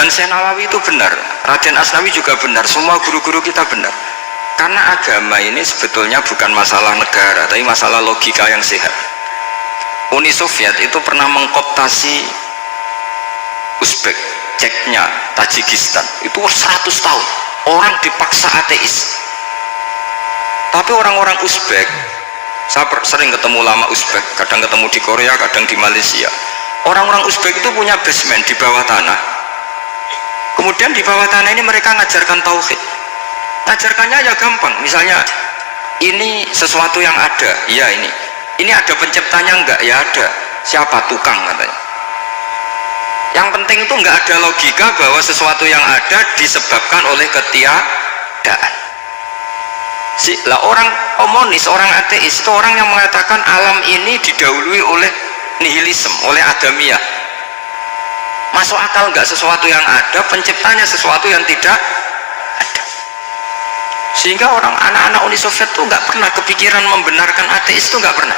Dan Syekh Nawawi itu benar, Raden Asnawi juga benar, semua guru-guru kita benar. Karena agama ini sebetulnya bukan masalah negara, tapi masalah logika yang sehat. Uni Soviet itu pernah mengkooptasi Uzbek, Ceknya, Tajikistan, itu 100 tahun orang dipaksa ateis. Tapi orang-orang Uzbek, saya sering ketemu lama Uzbek, kadang ketemu di Korea, kadang di Malaysia. Orang-orang Uzbek itu punya basement di bawah tanah. Kemudian di bawah tanah ini mereka ngajarkan tauhid. Ngajarkannya ya gampang, misalnya ini sesuatu yang ada, ya ini ada penciptanya enggak? Ya ada. Siapa? Tukang katanya. Yang penting itu enggak ada logika bahwa sesuatu yang ada disebabkan oleh ketiadaan. Lah orang komunis, orang ateis itu orang yang mengatakan alam ini didahului oleh nihilisme, oleh adamiyah. Masuk akal enggak sesuatu yang ada, penciptanya sesuatu yang tidak ada. Sehingga orang anak-anak Uni Soviet itu enggak pernah kepikiran membenarkan ateis, itu enggak pernah.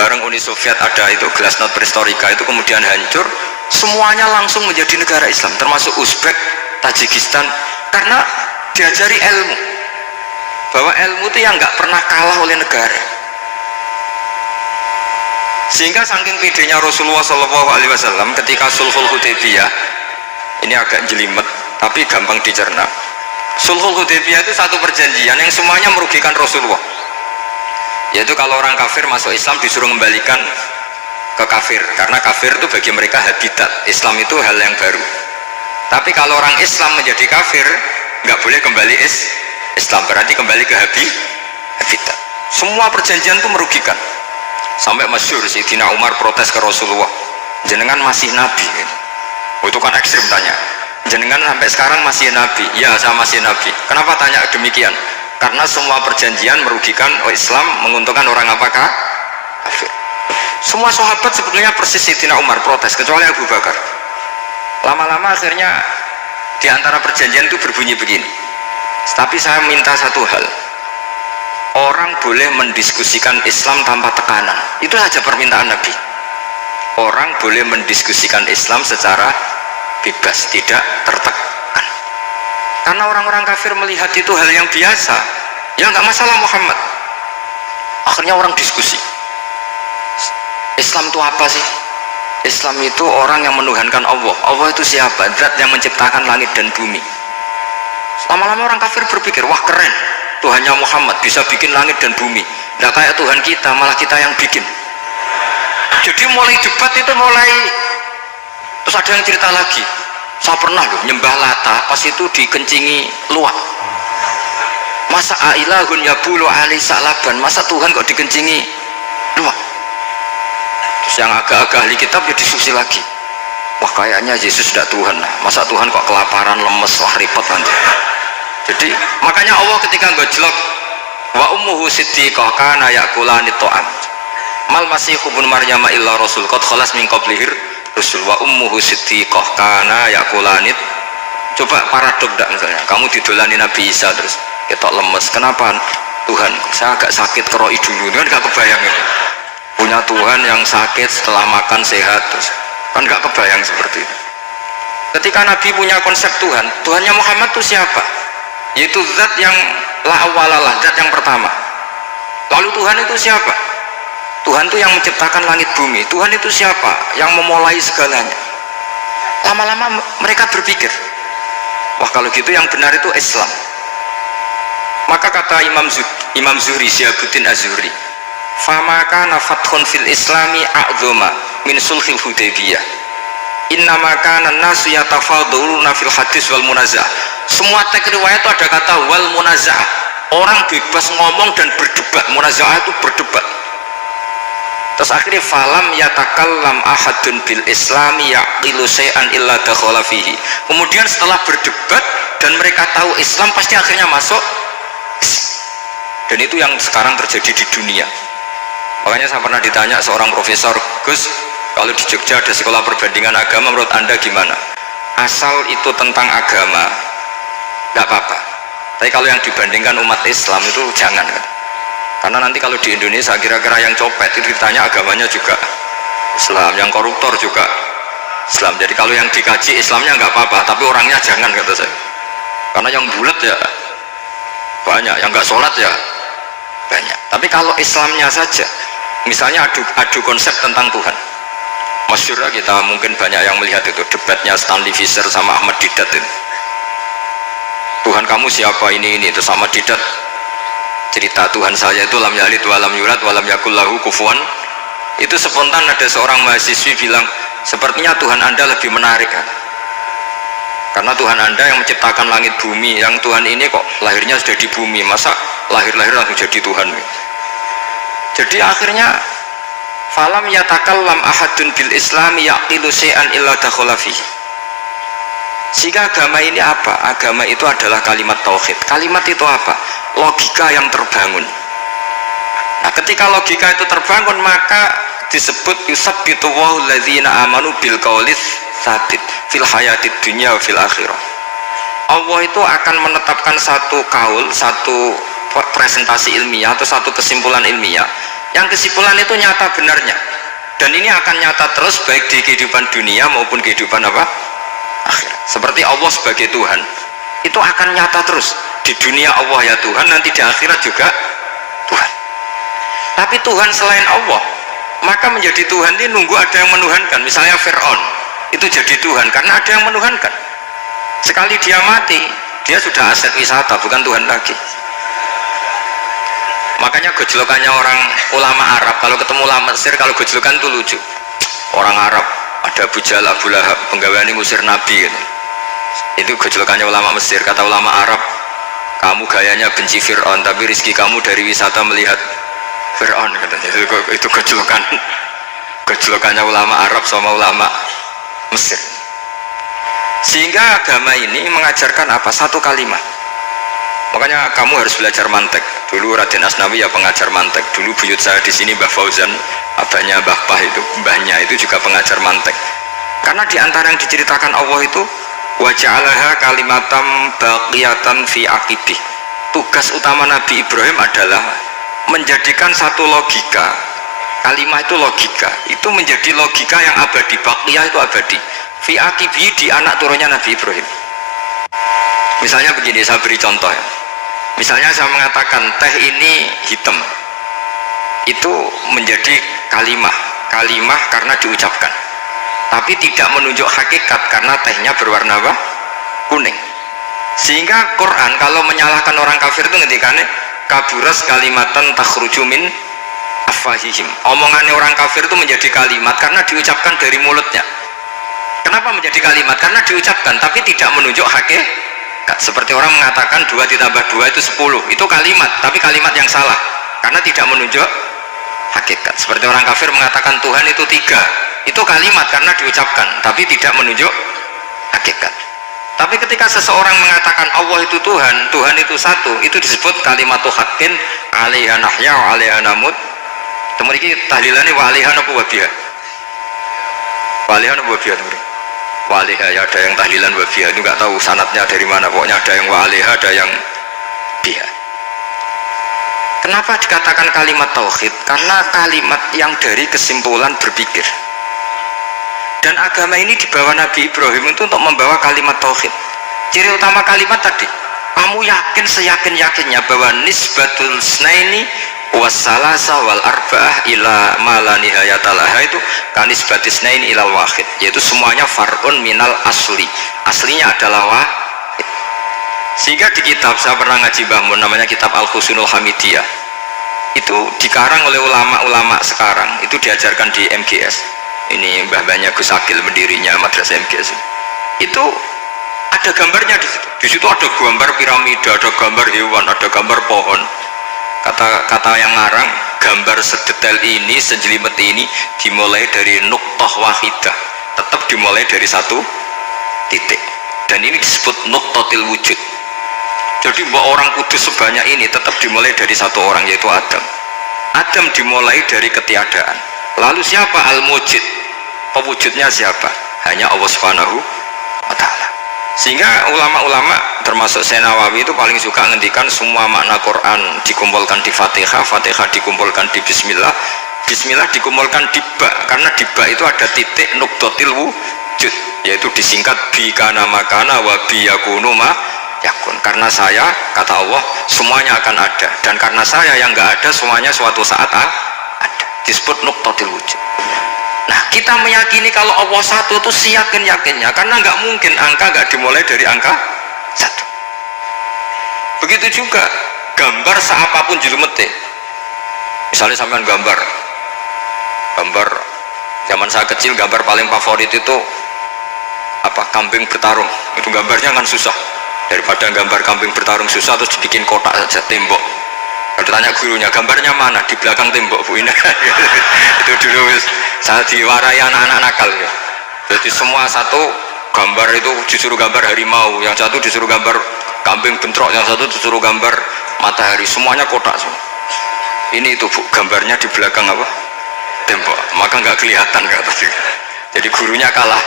Bareng Uni Soviet ada itu Glasnost Perestroika itu kemudian hancur, semuanya langsung menjadi negara Islam, termasuk Uzbek, Tajikistan, karena diajari ilmu, bahwa ilmu itu yang nggak pernah kalah oleh negara. Sehingga saking pedenya Rasulullah SAW ketika Sulhul Hudaybiyah, ini agak jelimet tapi gampang dicerna. Sulhul Hudaybiyah itu satu perjanjian yang semuanya merugikan Rasulullah, yaitu kalau orang kafir masuk Islam disuruh kembalikan ke kafir, karena kafir itu bagi mereka habitat, Islam itu hal yang baru. Tapi kalau orang Islam menjadi kafir nggak boleh kembali Islam, berarti kembali ke habitat. Semua perjanjian itu merugikan. Sampai masyhur Sayyidina Umar protes ke Rasulullah, jenengan masih nabi. Itu kan ekstrim tanya, jenengan sampai sekarang masih nabi? Ya, saya masih nabi. Kenapa tanya demikian? Karena semua perjanjian merugikan Islam, menguntungkan orang apakah? Kafir. Semua sahabat sebetulnya persis Sayyidina Umar protes, kecuali Abu Bakar. Lama-lama akhirnya di antara perjanjian itu berbunyi begini, tapi saya minta satu hal, orang boleh mendiskusikan Islam tanpa tekanan. Itu saja permintaan Nabi. Orang boleh mendiskusikan Islam secara bebas, tidak tertekan. Karena orang-orang kafir melihat itu hal yang biasa, ya nggak masalah Muhammad. Akhirnya orang diskusi, Islam itu apa sih? Islam itu orang yang menuhankan Allah. Allah itu siapa? Zat yang menciptakan langit dan bumi. Lama-lama orang kafir berpikir, wah keren, Tuhannya Muhammad bisa bikin langit dan bumi. Nggak kayak Tuhan kita, malah kita yang bikin. Jadi mulai debat itu terus ada yang cerita lagi, saya pernah loh nyembah Lata, pas itu dikencingi luwak. Masa ailahun yabulu alai sa'laban, masa Tuhan kok dikencingi luwak? Terus yang agak-agak ahli kitab ya diskusi lagi, wah kayaknya Yesus tidak Tuhan, masa Tuhan kok kelaparan, lemes, wah repot nanti. Jadi makanya Allah ketika ngejlok wa ummuhu siddiqah kana yakulani ta'am mal masihu ibnu maryam illa rasul qad khalas min qablihir rusul wa ummuhu siddiqah kana yakulani. Coba paradok dak, misalnya kamu didolani Nabi Isa terus ketok lemes, kenapa Tuhan saya agak sakit keroi dulu, kan gak kebayang itu. Punya Tuhan yang sakit setelah makan sehat, terus kan gak kebayang seperti itu. Ketika Nabi punya konsep Tuhan, Tuhannya Muhammad itu siapa? Yaitu zat yang la awalalah, zat yang pertama. Lalu Tuhan itu siapa? Tuhan itu yang menciptakan langit bumi. Tuhan itu siapa? Yang memulai segalanya. Lama-lama mereka berpikir, wah kalau gitu yang benar itu Islam. Maka kata Imam Zuhri, Syihabuddin Az-Zuhri, fama kana fathun fil islami a'zoma min sulhil Hudaybiyah. Innama kana nasu yatafadhaluna fil hadis wal munazah. Semua teks riwayat itu ada kata wal munazah, orang bebas ngomong dan berdebat. Munazah itu berdebat. Terus akhirnya falam yatakallam ahadun bil islami yaqilu syai'an illa dakhala fihi. Kemudian setelah berdebat dan mereka tahu Islam, pasti akhirnya masuk. Dan itu yang sekarang terjadi di dunia. Makanya saya pernah ditanya seorang profesor, Gus, kalau di Jogja ada sekolah perbandingan agama, menurut Anda gimana? Asal itu tentang agama nggak apa-apa, tapi kalau yang dibandingkan umat Islam itu jangan, kan? Karena nanti kalau di Indonesia kira-kira yang copet itu ditanya agamanya juga Islam, yang koruptor juga Islam. Jadi kalau yang dikaji Islamnya nggak apa-apa, tapi orangnya jangan, kata saya. Karena yang bulat ya banyak, yang nggak sholat ya banyak. Tapi kalau Islamnya saja, misalnya adu konsep tentang Tuhan, masyhur kita mungkin banyak yang melihat itu debatnya Stanley Fischer sama Ahmad Didat itu. Tuhan kamu siapa ini itu sama Didat cerita Tuhan saya itu lam yalid walam yulad walam yakul lahu kufuwan. Itu spontan ada seorang mahasiswi bilang, sepertinya Tuhan Anda lebih menarik kan? Karena Tuhan Anda yang menciptakan langit bumi, yang Tuhan ini kok lahirnya sudah di bumi, masa lahir-lahir langsung jadi Tuhan. Jadi akhirnya falam yatakallam ahadun bil islami yaqilu syai'an illa dakhala fihi. Sehingga agama ini apa? Agama itu adalah kalimat tauhid. Kalimat itu apa? Logika yang terbangun. Nah, ketika logika itu terbangun, maka disebut yusabbitu wahul ladzina amanu bil qaulis tsabit fil hayatid dunya wa fil akhirah. Allah itu akan menetapkan satu kaul, satu presentasi ilmiah atau satu kesimpulan ilmiah yang kesimpulan itu nyata benarnya, dan ini akan nyata terus baik di kehidupan dunia maupun kehidupan apa? Akhirat. Seperti Allah sebagai Tuhan itu akan nyata terus di dunia, Allah ya Tuhan, nanti di akhirat juga Tuhan. Tapi Tuhan selain Allah, maka menjadi Tuhan ini nunggu ada yang menuhankan. Misalnya Fir'aun itu jadi Tuhan karena ada yang menuhankan. Sekali dia mati, dia sudah aset wisata, bukan Tuhan lagi. Makanya gejolokannya orang ulama Arab, kalau ketemu ulama Mesir, kalau gejolokan itu lucu. Orang Arab, ada Abu Jahal, Abu Lahab, penggawaan ngusir Nabi gitu. Itu gejolokannya ulama Mesir. Kata ulama Arab, kamu gayanya benci Fir'aun, tapi rizki kamu dari wisata melihat Fir'aun, katanya. Itu gejolokannya ulama Arab sama ulama Mesir. Sehingga agama ini mengajarkan apa? Satu kalimat. Makanya kamu harus belajar mantek. Dulu Raden Asnawi ya pengajar mantek. Dulu buyut saya di sini Mbah Fauzan, abahnya Mbah Pah itu, mbahnya itu juga pengajar mantek. Karena di antara yang diceritakan Allah itu wa ja'alaha kalimatam baqiyatan fi aqibih. Tugas utama Nabi Ibrahim adalah menjadikan satu logika. Kalimat itu logika, itu menjadi logika yang abadi. Baqiyah itu abadi. Fi aqibih, di anak turunnya Nabi Ibrahim. Misalnya begini, saya beri contoh ya. Misalnya saya mengatakan teh ini hitam, itu menjadi kalimah karena diucapkan, tapi tidak menunjuk hakikat karena tehnya berwarna apa? Kuning. Sehingga Quran kalau menyalahkan orang kafir itu ngendikannya kaburas kalimatan takhruju min afwahihim. Omongannya orang kafir itu menjadi kalimat karena diucapkan dari mulutnya. Kenapa menjadi kalimat? Karena diucapkan tapi tidak menunjuk hakikat. Seperti orang mengatakan 2 ditambah 2 itu 10, itu kalimat, tapi kalimat yang salah karena tidak menunjuk hakikat. Seperti orang kafir mengatakan Tuhan itu 3, itu kalimat karena diucapkan tapi tidak menunjuk hakikat. Tapi ketika seseorang mengatakan Allah itu Tuhan, Tuhan itu satu, itu disebut kalimatu haqqin 'alaiha nahya wa 'alaiha namut. Temen iki tahlilane wa 'alaiha napa wa biha? Wa 'alaiha napa wa biha temen? Waliha ya, ada yang tahlilan wabiyah, itu nggak tahu sanatnya dari mana, pokoknya ada yang waliha, ada yang biha. Kenapa dikatakan kalimat tauhid? Karena kalimat yang dari kesimpulan berpikir. Dan agama ini dibawa Nabi Ibrahim itu untuk membawa kalimat tauhid. Ciri utama kalimat tadi, kamu yakin seyakin-yakinnya bahwa nisbatul snaini wassalasa wal arba'ah ila mala nihayatalaha itu kanisbatis nain ilal wahid, yaitu semuanya far'un minal asli, aslinya adalah wahid. Sehingga di kitab, saya pernah ngaji Mbah Mun, namanya kitab Al-Husunul Hamidiyah, itu dikarang oleh ulama-ulama sekarang, itu diajarkan di MGS. Ini mbah-mbahnya Gus Akil, pendirinya madrasah MGS. Itu ada gambarnya di situ. Di situ ada gambar piramida, ada gambar hewan, ada gambar pohon. Kata yang ngarang, gambar sedetail ini, sejelimet ini dimulai dari nuqtah wahidah, tetap dimulai dari satu titik, dan ini disebut nuqtatil wujud. Jadi bahwa orang kudus sebanyak ini tetap dimulai dari satu orang, yaitu Adam. Adam dimulai dari ketiadaan. Lalu siapa al-mujid? Pewujudnya siapa? Hanya Allah Subhanahu wa ta'ala. Sehingga ulama-ulama termasuk Syekh Nawawi itu paling suka ngendikan semua makna Quran dikumpulkan di Fatihah, Fatihah dikumpulkan di Bismillah, Bismillah dikumpulkan di Ba, karena di Ba itu ada titik nuqtatil wujud. wujud, yaitu disingkat bi kana makana wa bi yakunu ma yakun. Karena saya, kata Allah, semuanya akan ada, dan karena saya yang nggak ada, semuanya suatu saat ada. Disebut nuqtatil wujud. Nah, kita meyakini kalau Allah satu itu seyakin-yakinnya, karena nggak mungkin angka nggak dimulai dari angka satu. Begitu juga gambar seapapun jilmete. Misalnya sampean gambar zaman saya kecil, gambar paling favorit itu apa, kambing bertarung. Itu gambarnya kan susah, daripada gambar kambing bertarung susah terus dibikin kotak saja, tembok. Kalau ditanya gurunya, gambarnya mana? Di belakang tembok, Bu. Ini itu dulu saya diwarai anak-anak nakal ya. Jadi semua satu gambar itu disuruh gambar harimau, yang satu disuruh gambar kambing bentrok, yang satu disuruh gambar matahari, semuanya kotak semua. Ini itu, Bu, gambarnya di belakang apa? Tembok, maka nggak kelihatan kata dia. Jadi gurunya kalah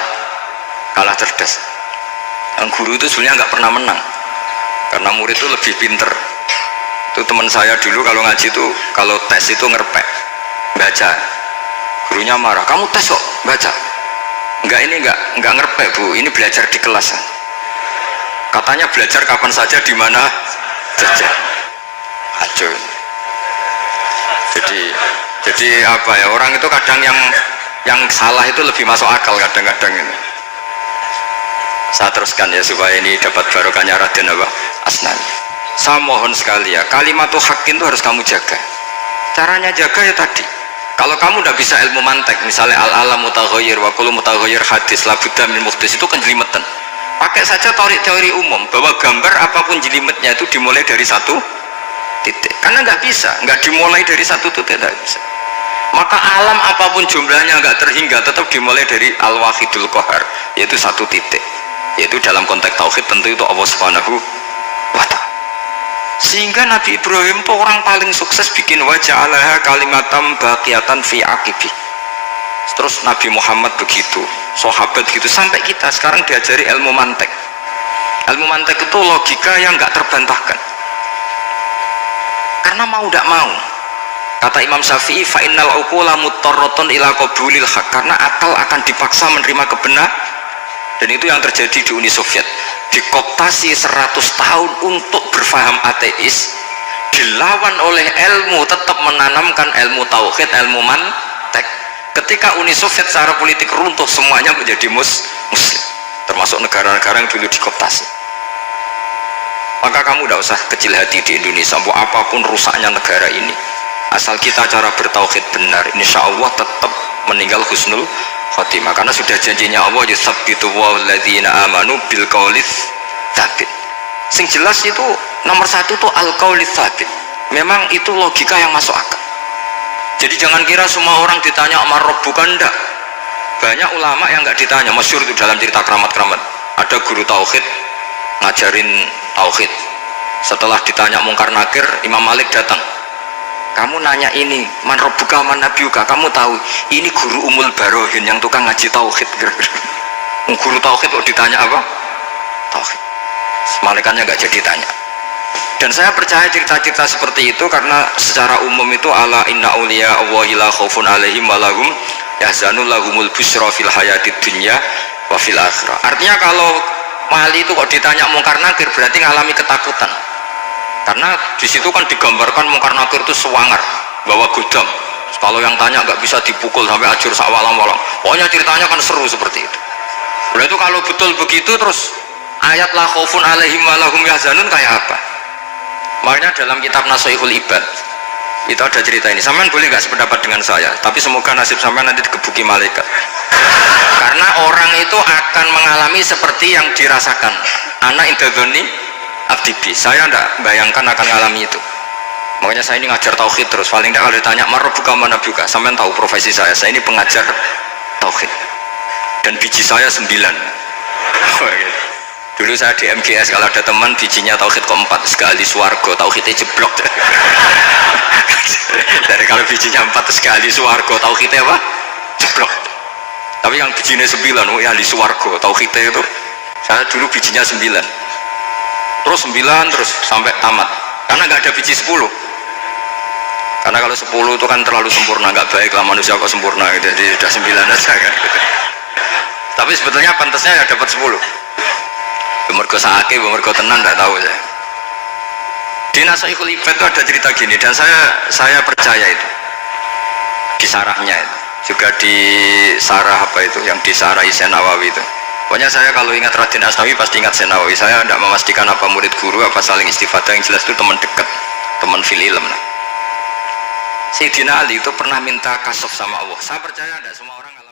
cerdas. Yang guru itu sebenarnya nggak pernah menang, karena murid itu lebih pinter. Itu teman saya dulu kalau ngaji itu, kalau tes itu ngerpek baca, gurunya marah, kamu tes kok baca? Enggak, ini enggak ngerpek, Bu, ini belajar di kelas. Katanya belajar kapan saja, di mana saja. Aduh. Jadi apa ya, orang itu kadang yang salah itu lebih masuk akal kadang-kadang ini. Saya teruskan ya supaya ini dapat barokahnya Raden Asnani. Saya mohon sekali ya, kalimat haqqin itu harus kamu jaga. Caranya jaga ya tadi, kalau kamu udah bisa ilmu mantek, misalnya al-alam mutaghayyir wa kullu mutaghayyir hadis la budda min muhdits, itu kan jelimetan. Pakai saja teori umum bahwa gambar apapun jelimetnya itu dimulai dari satu titik, karena nggak bisa, nggak dimulai dari satu titik, tidak bisa. Maka alam apapun jumlahnya nggak terhingga, tetap dimulai dari al-wahidul qahar, yaitu satu titik, yaitu dalam konteks tauhid tentu itu Allah Subhanahu wa ta'ala. Sehingga Nabi Ibrahim itu orang paling sukses bikin waja'alaha kalimatam baqiyatan fi aqibi. Terus Nabi Muhammad begitu, sahabat begitu, sampai kita sekarang diajari ilmu mantek. Ilmu mantek itu logika yang nggak terbantahkan, karena mau tidak mau, kata Imam Syafi'i, fa innal uqula muttarratun ila qabulil haq, karena akal akan dipaksa menerima kebenaran. Dan itu yang terjadi di Uni Soviet, dikooptasi 100 tahun untuk berfaham ateis, dilawan oleh ilmu, tetap menanamkan ilmu tauhid, ilmu mantek. Ketika Uni Soviet secara politik runtuh, semuanya menjadi muslim, termasuk negara-negara yang dulu dikooptasi. Maka kamu tidak usah kecil hati di Indonesia, apapun rusaknya negara ini, asal kita cara bertauhid benar, insya Allah tetap meninggal husnul khotimah, karena sudah janjinya Allah, yusabbitu walladzina amanu bil qaulis tsabit. Sing jelas itu nomor satu tuh al qaulis tsabit. Memang itu logika yang masuk akal. Jadi jangan kira semua orang ditanya amar bukan, enggak. Banyak ulama yang enggak ditanya, masyhur itu dalam cerita keramat-keramat. Ada guru tauhid ngajarin tauhid. Setelah ditanya mungkar nakir, Imam Malik datang. Kamu nanya ini, man rabbuka man nabiyuka, kamu tahu ini guru Umul Barohin yang tukang ngaji tauhid. Guru tauhid kok ditanya apa? Tauhid. Malaikatnya nggak jadi tanya. Dan saya percaya cerita-cerita seperti itu karena secara umum itu ala inna auliya Allahi la khaufun alaihim wa lahum yahzanun lahumul busra fil hayatid dunya wa fil akhirah. Artinya kalau wali itu kok ditanya mungkar nakir berarti ngalami ketakutan. Karena di situ kan digambarkan mungkar nakir itu sewangar, bawa godam. Kalau yang tanya nggak bisa dipukul sampai ajur sakwalang-walang. Pokoknya ceritanya kan seru seperti itu. Udah itu kalau betul begitu, terus ayat la khaufun alaihim wa lahum yahzanun kayak apa? Makanya dalam kitab Nashihul Ibad itu ada cerita ini. Sampean boleh nggak sependapat dengan saya, tapi semoga nasib sampean nanti dikebuki malaikat. Karena orang itu akan mengalami seperti yang dirasakan. Ana indadzoni abdibi, saya tidak bayangkan akan mengalami itu. Makanya saya ini ngajar tauhid terus. Paling tidak kalau ditanya marbuka mana buka, sampean tahu profesi saya ini pengajar tauhid. Dan biji saya 9. Dulu saya di MGS, kalau ada teman bijinya tauhid kok 4, sekali swargo, tauhidnya jeblok. Dari kalau bijinya 4 sekali swargo, tauhidnya apa? Jeblok. Tapi yang bijinya 9, oh ya di swargo, tauhidnya itu, saya dulu bijinya 9. Terus 9 terus sampai tamat. Karena nggak ada biji 10. Karena kalau 10 itu kan terlalu sempurna, nggak baik lah manusia kok sempurna gitu. Jadi sudah 9 aja kan. Tapi sebetulnya pantasnya ya dapat 10. Mergo sakit, mergo tenan tidak tahu saya. Di Nasaihul Ibad itu ada cerita gini dan saya percaya itu. Di sarahnya itu. Juga di sarah apa itu yang di sarah Syekh Nawawi itu. Pokoknya saya kalau ingat Raden Asnawi pasti ingat Syekh Nawawi. Saya tidak memastikan apa murid guru apa saling istifadah, yang jelas itu teman dekat, teman fil ilm. Sayyidina Ali itu pernah minta kasuf sama Allah. Saya percaya tidak semua orang